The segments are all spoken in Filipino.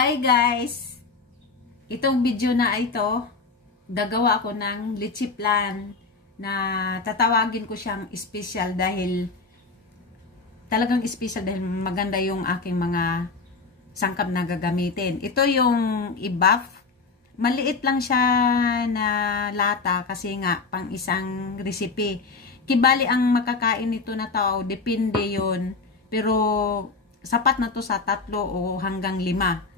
Hi guys! Itong video na ito, gagawa ako ng leche flan na tatawagin ko siyang special dahil talagang special dahil maganda yung aking mga sangkap na gagamitin. Ito yung i-buff. Maliit lang siya na lata kasi nga pang isang recipe. Kibali ang makakain nito na tao, depende yun. Pero sapat na to sa 3 o hanggang 5.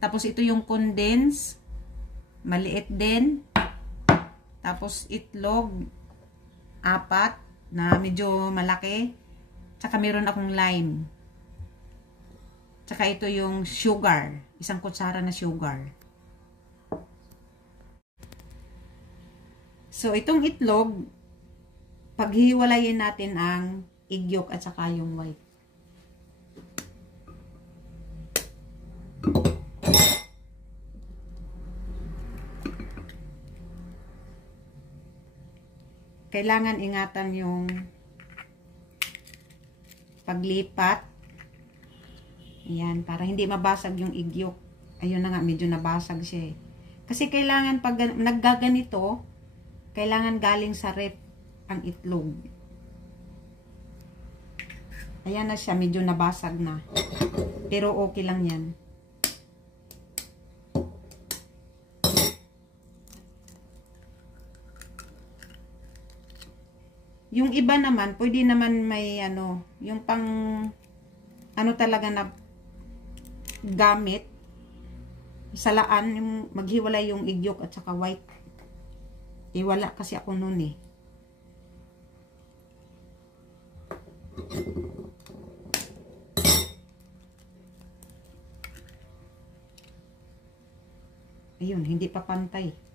Tapos ito yung condense, maliit din. Tapos itlog, 4 na medyo malaki. Tsaka meron akong lime. Tsaka ito yung sugar, 1 kutsara na sugar. So itong itlog, paghiwalayin natin ang egg yolk at saka yung white. Kailangan ingatan yung paglipat. Ayan, para hindi mabasag yung egg yolk. Ayun na nga, medyo nabasag siya eh. Kasi kailangan pag naggaganito, kailangan galing sa ref ang itlog. Ayan na siya, medyo nabasag na. Pero okay lang yan. Yung iba naman, pwede naman may yung pang talaga na gamit. Salaan, yung maghiwalay yung egg yolk at saka white. Wala kasi ako noon eh. Ayun, hindi pa pantay.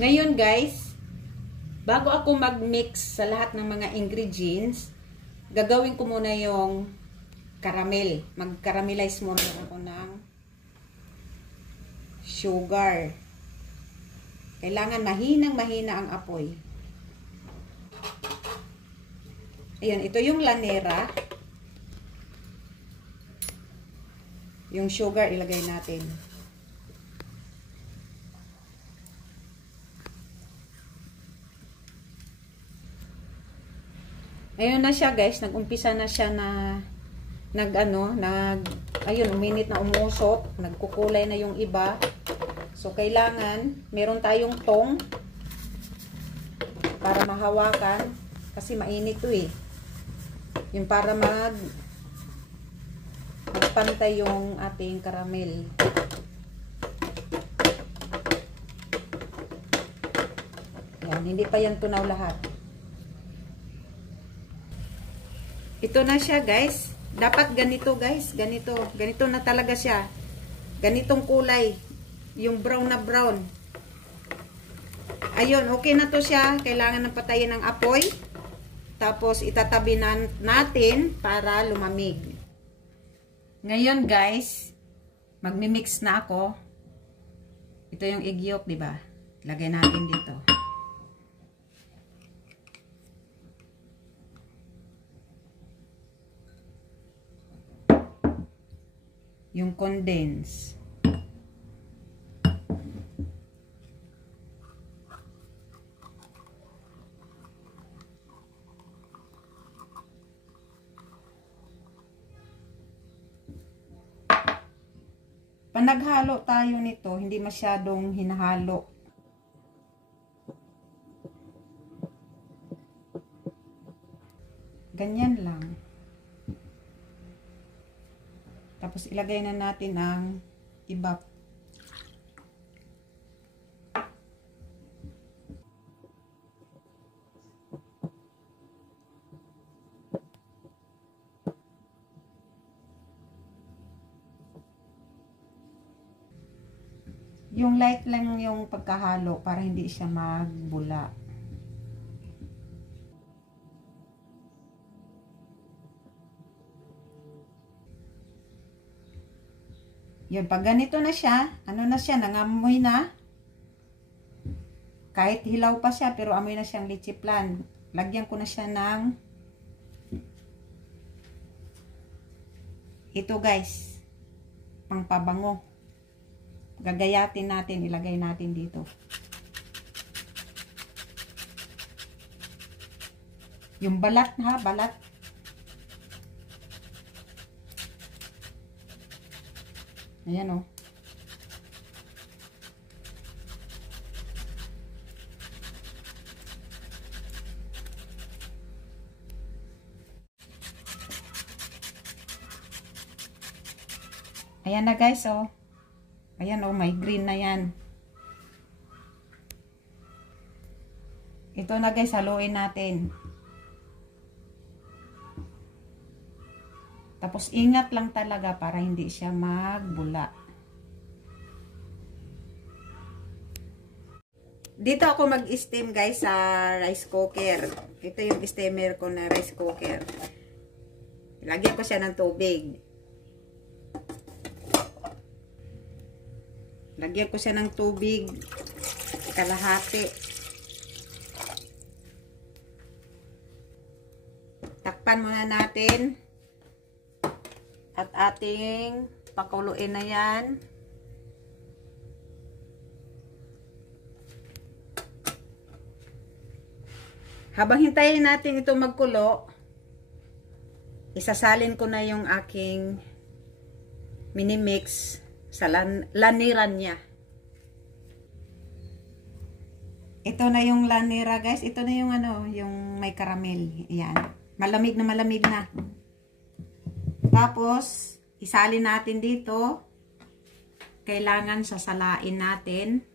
Ngayon guys, bago ako mag-mix sa lahat ng mga ingredients, gagawin ko muna yung caramel. Mag-caramelize muna ako ng sugar. Kailangan mahinang-mahina ang apoy. Ayan, ito yung lanera. Yung sugar ilagay natin. Ayun na siya guys, nag-umpisa na siya na ayun, uminit na umusok, nagkukulay na yung iba. So kailangan meron tayong tong para mahawakan kasi mainit 'to eh. Yung para magpantay yung ating caramel. Yan, hindi pa yan tunaw lahat. Ito na siya guys. Dapat ganito guys. Ganito na talaga siya. Ganitong kulay. Yung brown na brown. Ayun, okay na to siya. Kailangan ng patayin ng apoy. Tapos itatabi natin para lumamig. Ngayon guys, magmi-mix na ako. Ito yung egg yolk, di ba? Lagay natin dito. Yung condense. Pag naghalo tayo nito, hindi masyadong hinahalo. Ganyan lang. Tapos ilagay na natin ang iba. Yung light lang yung pagkahalo para hindi siya magbula. Yun, pag ganito na siya, ano na siya, nangamoy na. Kahit hilaw pa siya, pero amoy na siyang leche flan. Lagyan ko na siya ng ito guys, pangpabango. Gagayatin natin, ilagay natin dito. Yung balat ha, balat. Ayan o. Ayan na guys oh. Ayan oh, may green na yan. Ito na guys, haluin natin. Tapos ingat lang talaga para hindi siya magbula. Dito ako mag-steam guys sa rice cooker. Ito yung steamer ko na rice cooker. Lagyan ko siya ng tubig. Lagyan ko siya ng tubig. Kalahati. Takpan muna natin. At ating pakuluin na yan. Habang hintayin natin ito magkulo, isasalin ko na yung aking mini mix sa laniran niya. Ito na yung lanira guys. Ito na yung ano, yung may caramel. Ayan. Malamig na malamig na. Tapos, isalin natin dito. Kailangan sasalain natin.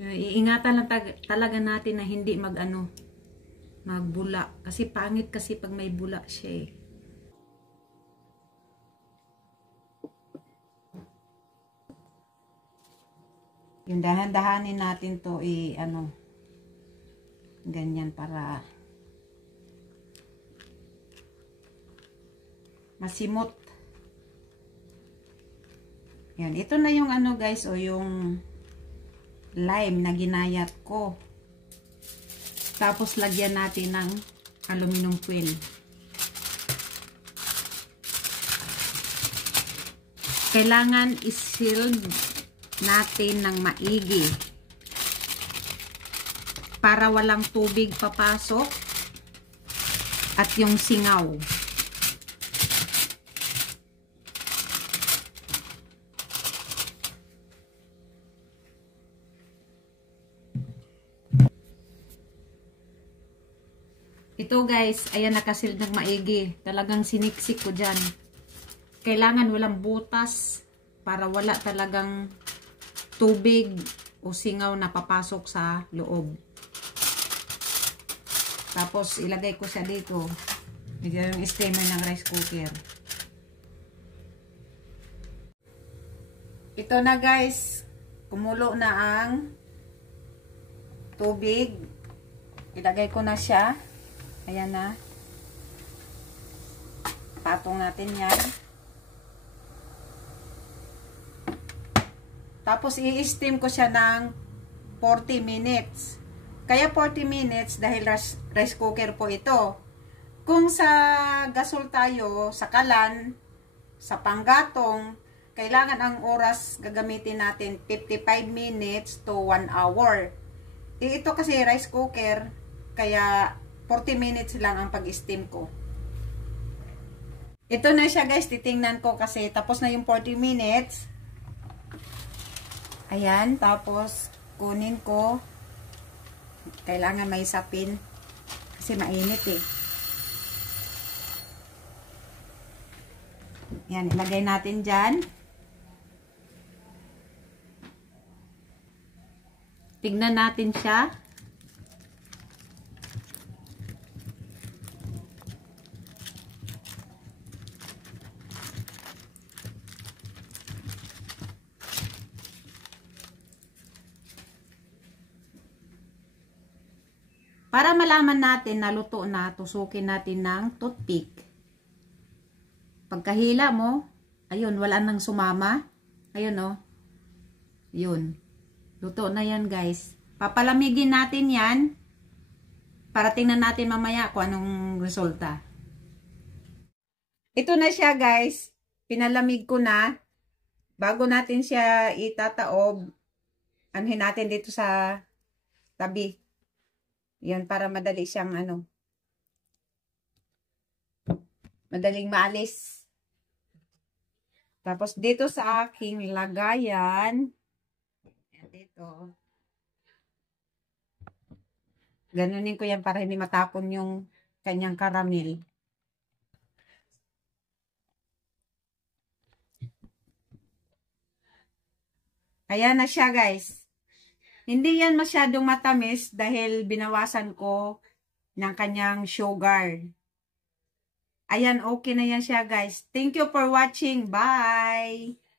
Iingatan lang talaga natin na hindi magbula. Kasi pangit kasi pag may bula siya eh. Yung dahan-dahanin natin to ganyan para masimot. Yan, ito na yung guys, yung lime na ginayat ko. Tapos lagyan natin ng aluminum foil. Kailangan i-seal natin ng maigi para walang tubig papasok at yung singaw. Ito guys, ayan nakasil ng maigi. Talagang siniksik ko dyan. Kailangan walang butas para wala talagang tubig o singaw na papasok sa loob. Tapos ilagay ko siya dito. Ito yung steamer ng rice cooker. Ito na guys. Kumulo na ang tubig. Ilagay ko na siya. Ayan na. Patong natin yan. Tapos i-steam ko siya ng 40 minutes. Kaya 40 minutes dahil rice cooker po ito. Kung sa gasol tayo, sa kalan, sa panggatong, kailangan ang oras gagamitin natin 55 minutes to 1 hour. Ito kasi rice cooker, kaya 40 minutes lang ang pag-steam ko. Ito na siya guys, titingnan ko kasi tapos na yung 40 minutes. Ayan, tapos kunin ko. Kailangan may sapin kasi mainit eh. Yan, ilagay natin dyan. Tignan natin siya. Para malaman natin na luto na, tusukin natin ng toothpick. Pagkahila mo, ayun, wala nang sumama. Ayun, oh. Yun. Luto na yan, guys. Papalamigin natin yan para tingnan natin mamaya kung anong resulta. Ito na siya, guys. Pinalamig ko na. Bago natin siya itataob, anuhin natin dito sa tabi. Yan, para madali siyang madaling maalis. Tapos dito sa aking lagayan, yan dito. Ganunin ko yan para hindi matapon yung kanyang karamel. Ayan na siya, guys. Hindi yan masyadong matamis dahil binawasan ko ng kanyang sugar. Ayan, okay na yan siya, guys. Thank you for watching. Bye!